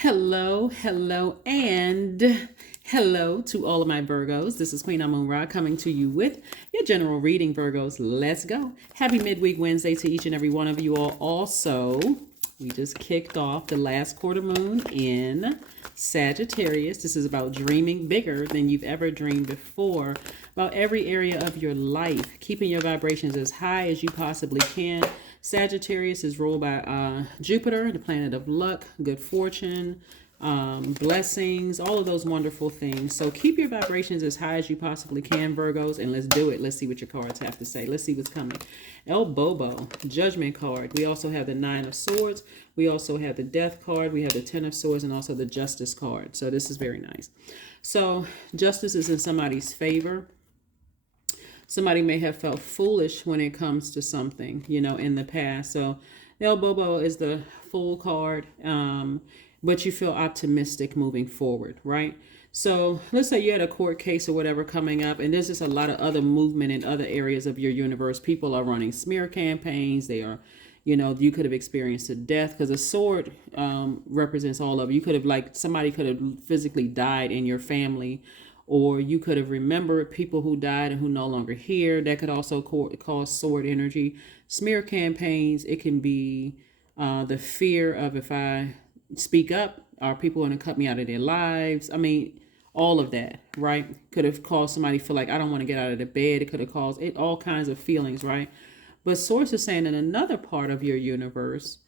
Hello, hello, and hello to all of my Virgos. This is Queen Amun Ra coming to you with your general reading, Virgos. Let's go. Happy midweek Wednesday to each and every one of you all. Also, we just kicked off the last quarter moon in Sagittarius. This is about dreaming bigger than you've ever dreamed before, about every area of your life, keeping your vibrations as high as you possibly can. Sagittarius is ruled by Jupiter, the planet of luck, good fortune, blessings, all of those wonderful things. So keep your vibrations as high as you possibly can, Virgos, and let's do it. Let's see what your cards have to say. Let's see what's coming. El Bobo, Judgment card. We also have the Nine of Swords. We also have the Death card. We have the Ten of Swords and also the Justice card. So this is very nice. So justice is in somebody's favor. Somebody may have felt foolish when it comes to something, in the past. So El Bobo is the Fool card, but you feel optimistic moving forward, right? So let's say you had a court case or whatever coming up, and there's just a lot of other movement in other areas of your universe. People are running smear campaigns. They are, you could have experienced a death because a sword represents all of it. You could have, somebody could have physically died in your family, or you could have remembered people who died and who no longer here. That could also cause sword energy. Smear campaigns, it can be the fear of, if I speak up, are people going to cut me out of their lives? I mean, all of that, right? Could have caused somebody to feel like, I don't want to get out of the bed. It could have caused all kinds of feelings, right? But Source is saying in another part of your universe,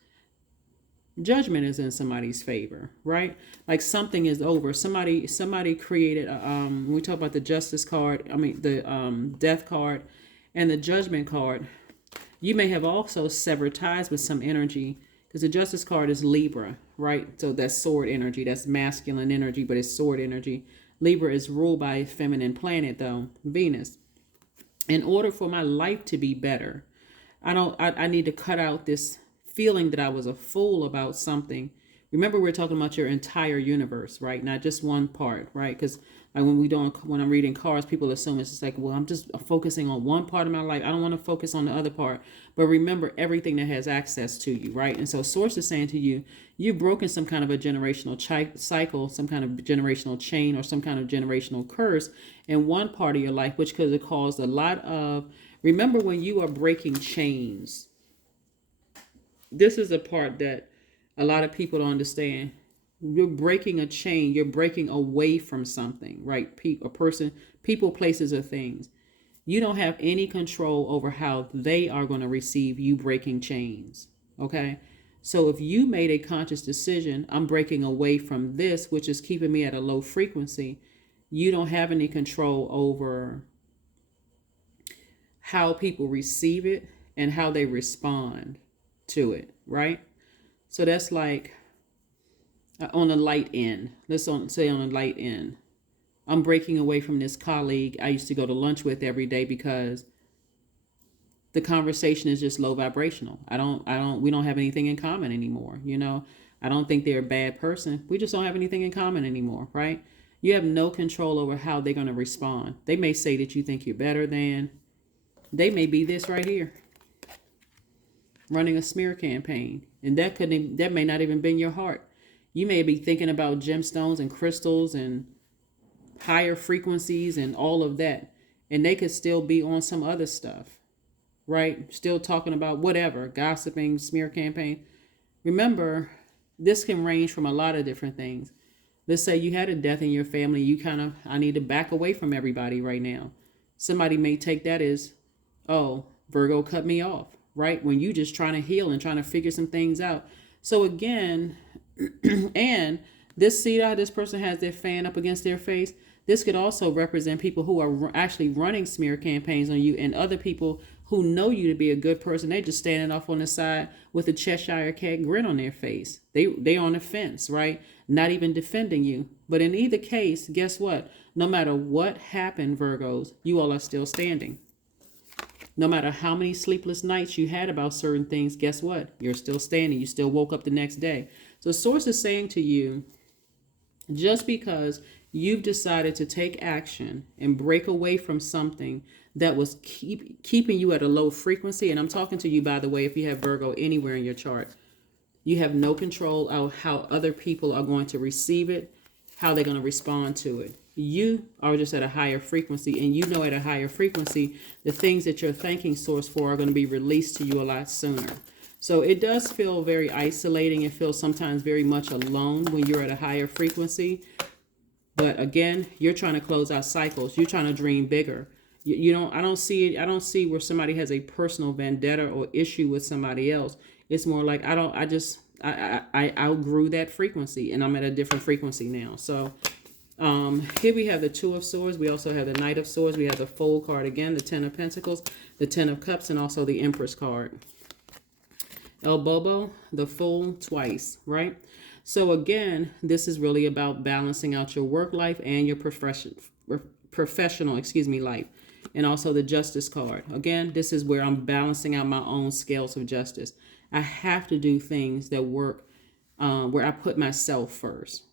judgment is in somebody's favor, right? Like something is over. Somebody created when we talk about the Justice card, the Death card and the Judgment card, you may have also severed ties with some energy, because the Justice card is Libra, right? So that's sword energy, that's masculine energy, but it's sword energy. Libra is ruled by a feminine planet, though, Venus. In order for my life to be better, I need to cut out this feeling that I was a fool about something. Remember, we're talking about your entire universe, right? Not just one part, right? Because when I'm reading cards, people assume it's just like, well, I'm just focusing on one part of my life. I don't want to focus on the other part. But remember everything that has access to you, right? And so Source is saying to you, you've broken some kind of a generational cycle, some kind of generational chain, or some kind of generational curse in one part of your life, which could have caused a lot of, remember when you are breaking chains, this is a part that a lot of people don't understand. You're breaking a chain. You're breaking away from something, right? A person, people, places, or things. You don't have any control over how they are going to receive you breaking chains, okay? So if you made a conscious decision, I'm breaking away from this, which is keeping me at a low frequency, you don't have any control over how people receive it and how they respond to it, right? So that's like on a light end. Let's say on a light end, I'm breaking away from this colleague I used to go to lunch with every day because the conversation is just low vibrational. We don't have anything in common anymore. I don't think they're a bad person. We just don't have anything in common anymore, right? You have no control over how they're going to respond. They may say that you think you're better than. They may be this right here, running a smear campaign, and that may not even be in your heart. You may be thinking about gemstones and crystals and higher frequencies and all of that, and they could still be on some other stuff, right? Still talking about whatever, gossiping, smear campaign. Remember, this can range from a lot of different things. Let's say you had a death in your family. I need to back away from everybody right now. Somebody may take that as, oh, Virgo cut me off, right? When you just trying to heal and trying to figure some things out. So again, and see how this person has their fan up against their face. This could also represent people who are actually running smear campaigns on you, and other people who know you to be a good person. They're just standing off on the side with a Cheshire cat grin on their face. They on the fence, right? Not even defending you. But in either case, guess what? No matter what happened, Virgos, you all are still standing. No matter how many sleepless nights you had about certain things, guess what? You're still standing. You still woke up the next day. So Source is saying to you, just because you've decided to take action and break away from something that was keeping you at a low frequency, and I'm talking to you, by the way, if you have Virgo anywhere in your chart, You have no control of how other people are going to receive it, how they're going to respond to it. You are just at a higher frequency, and you know at a higher frequency, the things that you're thanking source for are going to be released to you a lot sooner. So it does feel very isolating. It feels sometimes very much alone when you're at a higher frequency. But again, you're trying to close out cycles. You're trying to dream bigger. I don't see where somebody has a personal vendetta or issue with somebody else. It's more like I outgrew that frequency, and I'm at a different frequency now. So here we have the Two of Swords. We also have the Knight of Swords. We have the Fool card again, the Ten of Pentacles, the Ten of Cups, and also the Empress card. El Bobo, the Fool twice, right? So again, this is really about balancing out your work life and your professional life. And also the Justice card. Again, this is where I'm balancing out my own scales of justice. I have to do things that work where I put myself first,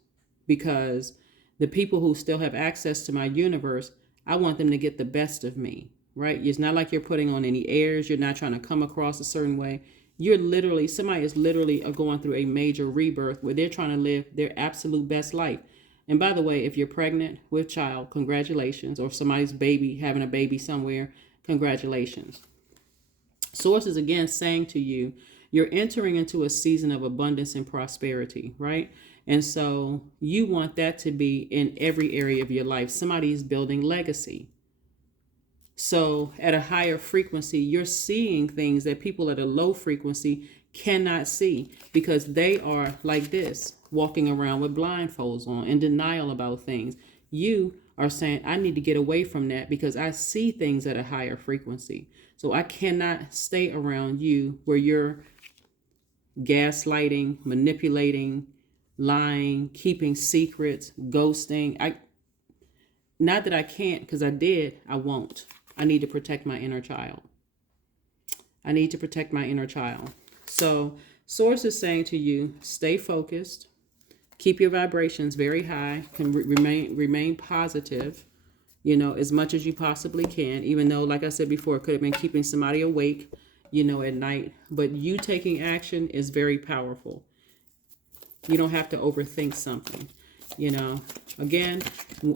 because the people who still have access to my universe, I want them to get the best of me, right? It's not like you're putting on any airs. You're not trying to come across a certain way. Somebody is literally going through a major rebirth where they're trying to live their absolute best life. And by the way, if you're pregnant with child, congratulations. Or somebody's having a baby somewhere, congratulations. Source is again saying to you, you're entering into a season of abundance and prosperity, right? And so you want that to be in every area of your life. Somebody is building legacy. So at a higher frequency, you're seeing things that people at a low frequency cannot see, because they are like this, walking around with blindfolds on, in denial about things. You are saying, I need to get away from that because I see things at a higher frequency. So I cannot stay around you where you're gaslighting, manipulating, lying, keeping secrets, ghosting. Not that I can't, because I did, I won't. I need to protect my inner child. I need to protect my inner child. So Source is saying to you, stay focused, keep your vibrations very high, can remain positive, as much as you possibly can, even though, like I said before, it could have been keeping somebody awake, at night. But you taking action is very powerful. You don't have to overthink something. Again,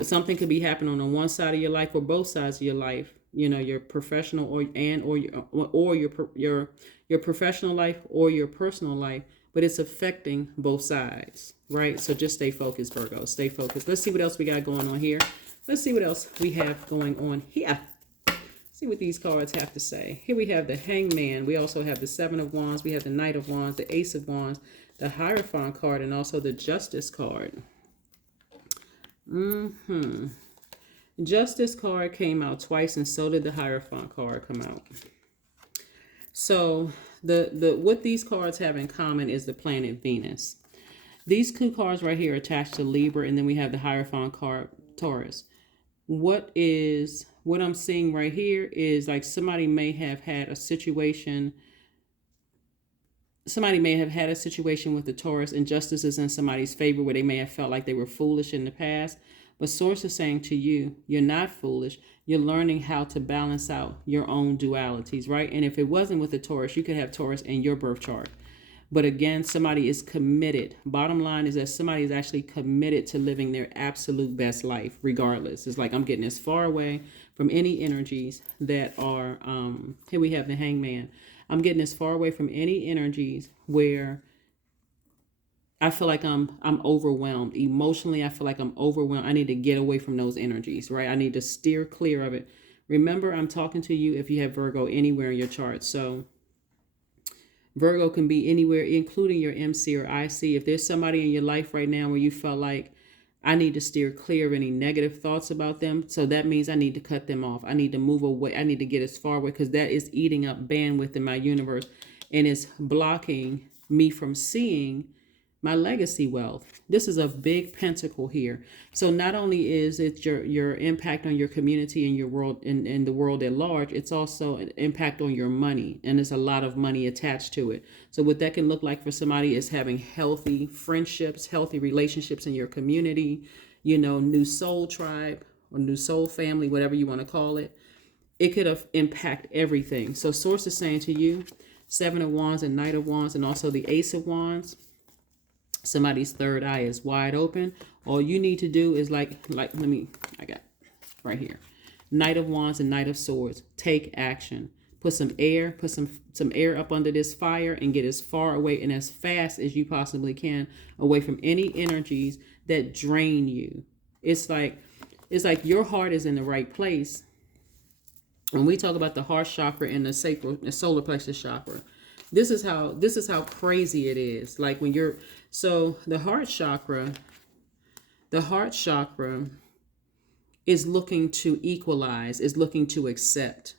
something could be happening on one side of your life or both sides of your life. Your professional or your professional life or your personal life, but it's affecting both sides, right? So just stay focused, Virgo. Stay focused. Let's see what else we got going on here. Let's see what else we have going on here. See what these cards have to say. Here we have the Hangman. We also have the Seven of Wands. We have the Knight of Wands, the Ace of Wands, the Hierophant card, and also the Justice card. Justice card came out twice, and so did the Hierophant card come out. So what these cards have in common is the planet Venus. These two cards right here are attached to Libra, and then we have the Hierophant card, Taurus. What I'm seeing right here is like somebody may have had a situation. Somebody may have had a situation with the Taurus, and justice is in somebody's favor where they may have felt like they were foolish in the past. But Source is saying to you, you're not foolish. You're learning how to balance out your own dualities, right? And if it wasn't with the Taurus, you could have Taurus in your birth chart. But again, somebody is committed. Bottom line is that somebody is actually committed to living their absolute best life, regardless. It's like I'm getting as far away from any energies that are, here we have the Hangman. I'm getting as far away from any energies where I feel like I'm overwhelmed. Emotionally, I feel like I'm overwhelmed. I need to get away from those energies, right? I need to steer clear of it. Remember, I'm talking to you if you have Virgo anywhere in your chart. So Virgo can be anywhere, including your MC or IC. If there's somebody in your life right now where you felt like I need to steer clear of any negative thoughts about them, so that means I need to cut them off. I need to move away. I need to get as far away, because that is eating up bandwidth in my universe, and it's blocking me from seeing my legacy wealth. This is a big pentacle here. So not only is it your impact on your community and your world and the world at large, it's also an impact on your money. And there's a lot of money attached to it. So what that can look like for somebody is having healthy friendships, healthy relationships in your community, new soul tribe or new soul family, whatever you want to call it. It could have impact everything. So Source is saying to you, Seven of Wands and Knight of Wands, and also the Ace of Wands. Somebody's third eye is wide open. All you need to do is I got right here. Knight of Wands and Knight of Swords. Take action. Put some air up under this fire and get as far away and as fast as you possibly can away from any energies that drain you. It's like your heart is in the right place. When we talk about the heart chakra and the sacral and solar plexus chakra, this is how crazy it is. Like when you're the heart chakra is looking to equalize, is looking to accept.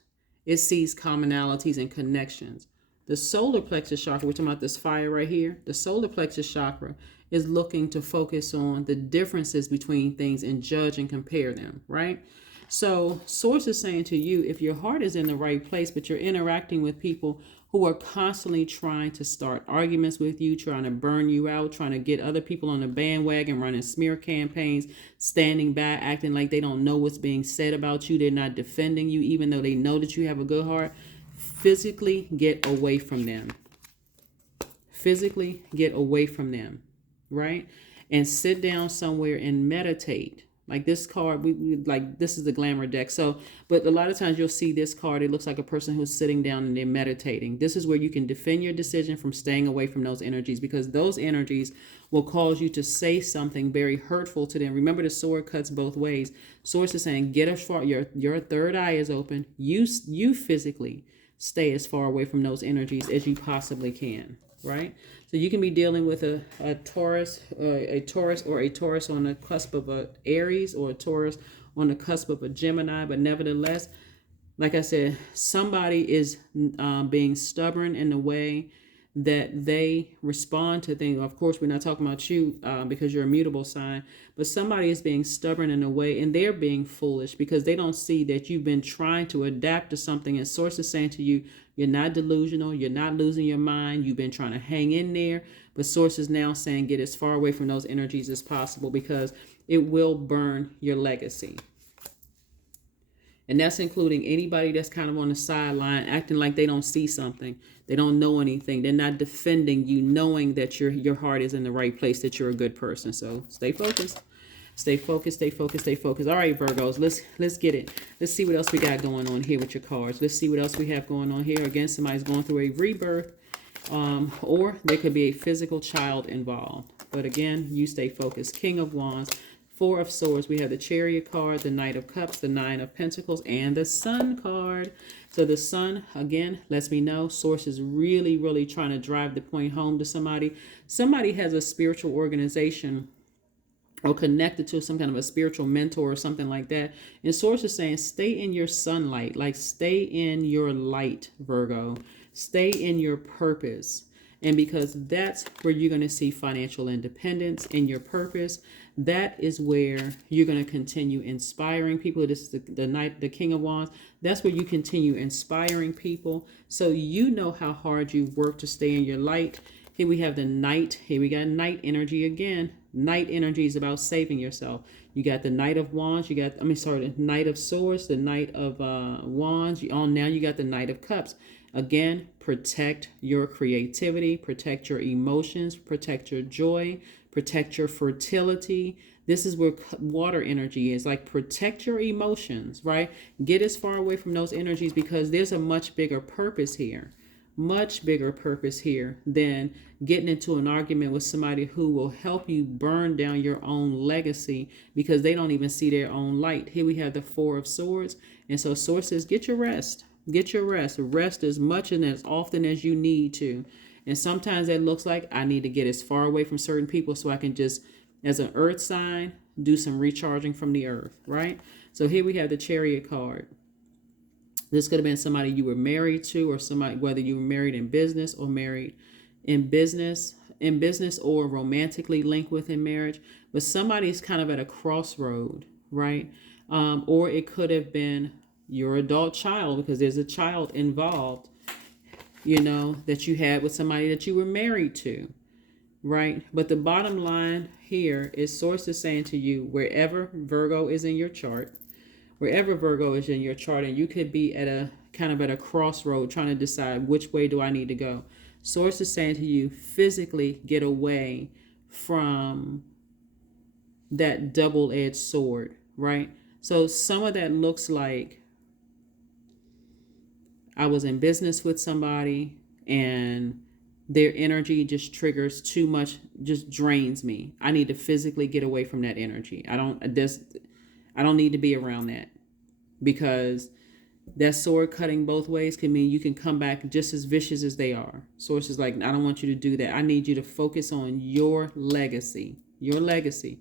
It sees commonalities and connections. The solar plexus chakra, we're talking about this fire right here. The solar plexus chakra is looking to focus on the differences between things and judge and compare them, right? So Source is saying to you, if your heart is in the right place, but you're interacting with people who are constantly trying to start arguments with you, trying to burn you out, trying to get other people on the bandwagon, running smear campaigns, standing by, acting like they don't know what's being said about you. They're not defending you, even though they know that you have a good heart. Physically get away from them. Physically get away from them, right? And sit down somewhere and meditate. Like this card, this is the glamour deck. But a lot of times you'll see this card. It looks like a person who's sitting down and they're meditating. This is where you can defend your decision from staying away from those energies, because those energies will cause you to say something very hurtful to them. Remember, the sword cuts both ways. Source is saying, get as far, your third eye is open. You physically stay as far away from those energies as you possibly can, right? So you can be dealing with a Taurus or a Taurus on the cusp of a Aries, or a Taurus on the cusp of a Gemini. But nevertheless, like I said, somebody is being stubborn in the way that they respond to things. Of course, we're not talking about you because you're a mutable sign, but somebody is being stubborn in a way, and they're being foolish because they don't see that you've been trying to adapt to something. And Source is saying to you, you're not delusional. You're not losing your mind. You've been trying to hang in there. But Source is now saying get as far away from those energies as possible, because it will burn your legacy. And that's including anybody that's kind of on the sideline, acting like they don't see something. They don't know anything. They're not defending you, knowing that your heart is in the right place, that you're a good person. So stay focused. Stay focused, stay focused, stay focused. All right, Virgos, let's get it. Let's see what else we got going on here with your cards. Let's see what else we have going on here. Again, somebody's going through a rebirth, or there could be a physical child involved. But again, you stay focused. King of Wands, Four of Swords. We have the Chariot card, the Knight of Cups, the Nine of Pentacles, and the Sun card. So the Sun, again, lets me know Source is really, really trying to drive the point home to somebody. Somebody has a spiritual organization or connected to some kind of a spiritual mentor or something like that. And Source is saying, stay in your sunlight, like stay in your light, Virgo. Stay in your purpose. And because that's where you're going to see financial independence in your purpose. That is where you're going to continue inspiring people. This is the King of Wands. That's where you continue inspiring people. So you know how hard you work to stay in your light. Here we have the Knight. Here we got Knight energy again. Knight energy is about saving yourself. You got the Knight of Wands. The Knight of Swords, the Knight of Wands. Now you got the Knight of Cups. Again, protect your creativity, protect your emotions, protect your joy, protect your fertility. This is where water energy is. Like, protect your emotions, right? Get as far away from those energies, because there's a much bigger purpose here. Much bigger purpose here than getting into an argument with somebody who will help you burn down your own legacy because they don't even see their own light. Here we have the Four of Swords. And so Source says, get your rest. Get your rest. Rest as much and as often as you need to. And sometimes that looks like I need to get as far away from certain people so I can just, as an earth sign, do some recharging from the earth, right? So here we have the Chariot card. This could have been somebody you were married to, or somebody, whether you were married in business or married in business or romantically linked with in marriage. But somebody's kind of at a crossroad, right? Or it could have been your adult child, because there's a child involved, that you had with somebody that you were married to, right? But the bottom line here is Source is saying to you, wherever Virgo is in your chart, and you could be at kind of at a crossroad trying to decide which way do I need to go. Source is saying to you, physically get away from that double-edged sword, right? So some of that looks like I was in business with somebody and their energy just triggers too much, just drains me. I need to physically get away from that energy. I don't need to be around that, because that sword cutting both ways can mean you can come back just as vicious as they are. Source is like, I don't want you to do that. I need you to focus on your legacy. Your legacy.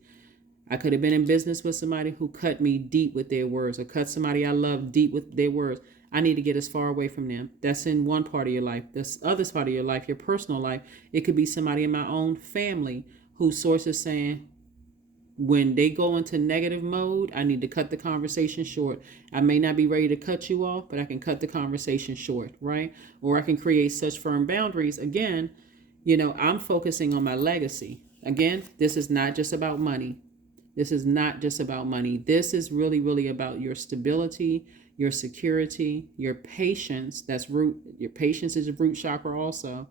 I could have been in business with somebody who cut me deep with their words, or cut somebody I love deep with their words. I need to get as far away from them. That's in one part of your life. This other part of your life, your personal life, it could be somebody in my own family whose source is saying, when they go into negative mode, I need to cut the conversation short. I may not be ready to cut you off, but I can cut the conversation short, right? Or I can create such firm boundaries. Again, I'm focusing on my legacy. Again, this is not just about money. This is not just about money. This is really, really about your stability, your security, your patience. That's root. Your patience is a root chakra also.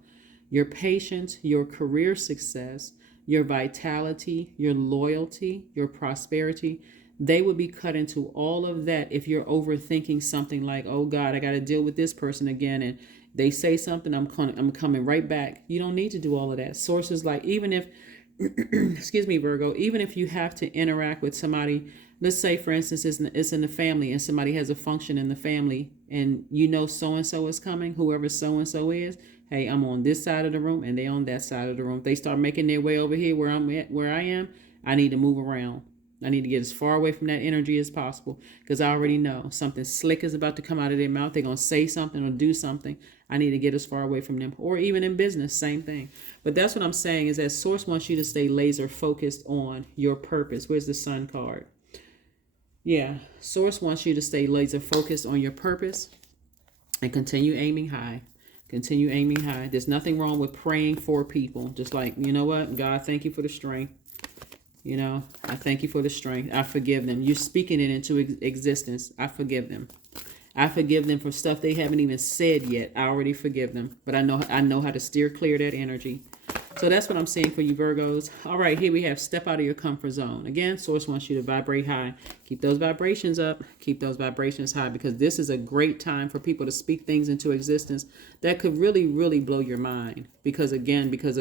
Your patience, your career success, your vitality, your loyalty, your prosperity, they would be cut into all of that if you're overthinking something like, oh God, I got to deal with this person again, and they say something, I'm coming right back. You don't need to do all of that. Sources like, even if, excuse me, Virgo, even if you have to interact with somebody, let's say, for instance, it's in the family and somebody has a function in the family and so-and-so is coming, whoever so-and-so is, hey, I'm on this side of the room and they on that side of the room. If they start making their way over here where I'm at, where I am, I need to move around. I need to get as far away from that energy as possible, because I already know something slick is about to come out of their mouth. They're going to say something or do something. I need to get as far away from them. Or even in business, same thing. But that's what I'm saying, is that Source wants you to stay laser focused on your purpose. Where's the Sun card? Yeah, Source wants you to stay laser focused on your purpose and continue aiming high. Continue aiming high. There's nothing wrong with praying for people. Just like, you know what? God, thank you for the strength. I thank you for the strength. I forgive them. You're speaking it into existence. I forgive them. I forgive them for stuff they haven't even said yet. I already forgive them. But I know how to steer clear that energy. So that's what I'm seeing for you, Virgos. All right, here we have step out of your comfort zone. Again, Source wants you to vibrate high. Keep those vibrations up. Keep those vibrations high, because this is a great time for people to speak things into existence that could really, really blow your mind. Because of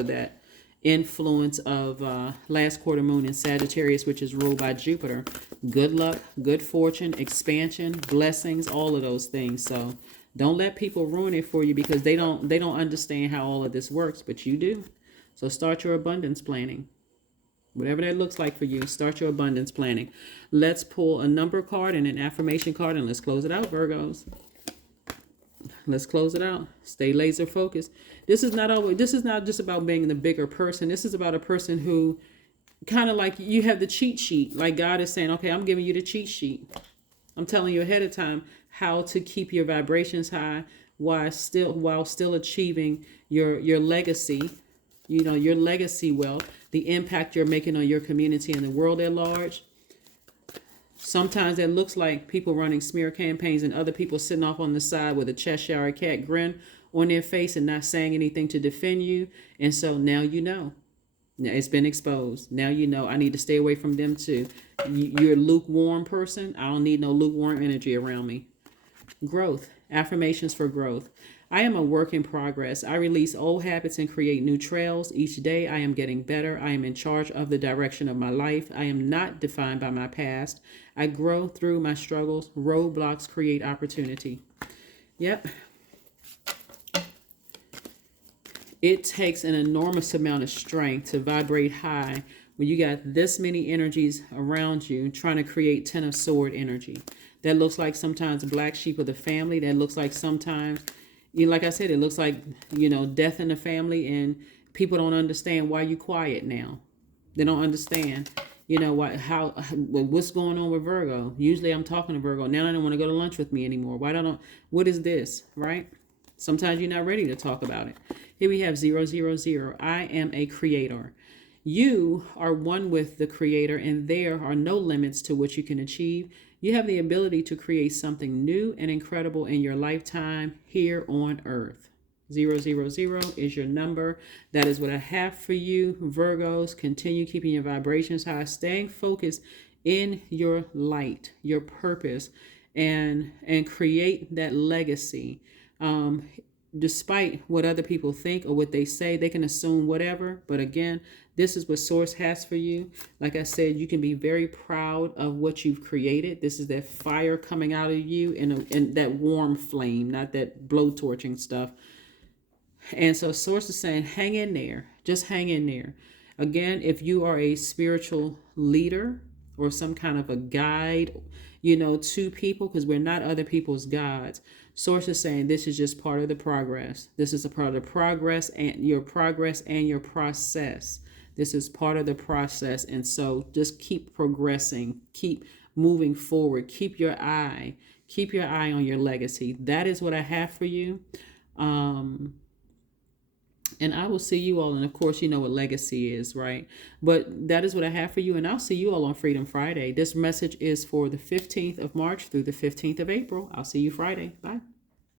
that influence of last quarter moon in Sagittarius, which is ruled by Jupiter. Good luck, good fortune, expansion, blessings, all of those things. So don't let people ruin it for you, because they don't understand how all of this works, but you do. So start your abundance planning. Whatever that looks like for you, start your abundance planning. Let's pull a number card and an affirmation card, and let's close it out, Virgos. Let's close it out. Stay laser focused. This is not just about being the bigger person. This is about a person who kind of like, you have the cheat sheet. Like God is saying, okay, I'm giving you the cheat sheet. I'm telling you ahead of time how to keep your vibrations high while still achieving your legacy. Your legacy wealth, the impact you're making on your community and the world at large. Sometimes that looks like people running smear campaigns and other people sitting off on the side with a Cheshire cat grin on their face and not saying anything to defend you. And so now you know. Now it's been exposed. Now you know I need to stay away from them too. You're a lukewarm person. I don't need no lukewarm energy around me. Growth. Affirmations for growth. I am a work in progress. I release old habits and create new trails. Each day I am getting better. I am in charge of the direction of my life. I am not defined by my past. I grow through my struggles. Roadblocks create opportunity. Yep. It takes an enormous amount of strength to vibrate high when you got this many energies around you trying to create Ten of Sword energy. That looks like sometimes a black sheep of the family. That looks like sometimes, like I said, it looks like, death in the family, and people don't understand why you quiet now. They don't understand, what's going on with Virgo. Usually I'm talking to Virgo. Now I don't want to go to lunch with me anymore. What is this, right? Sometimes you're not ready to talk about it. Here we have 000. I am a creator. You are one with the creator, and there are no limits to what you can achieve. You have the ability to create something new and incredible in your lifetime here on earth. 000 is your number. That is what I have for you, Virgos. Continue keeping your vibrations high, staying focused in your light, your purpose, and create that legacy. Despite what other people think or what they say, they can assume whatever. But again, this is what Source has for you. Like I said, you can be very proud of what you've created. This is that fire coming out of you in that warm flame, not that blowtorching stuff. And so Source is saying, hang in there. Just hang in there. Again, if you are a spiritual leader or some kind of a guide, to people, because we're not other people's gods. Source is saying this is just part of the progress. This is a part of the progress and your process. This is part of the process. And so just keep progressing, keep moving forward, keep your eye on your legacy. That is what I have for you. And I will see you all. And of course, you know what legacy is, right? But that is what I have for you. And I'll see you all on Freedom Friday. This message is for the 15th of March through the 15th of April. I'll see you Friday. Bye.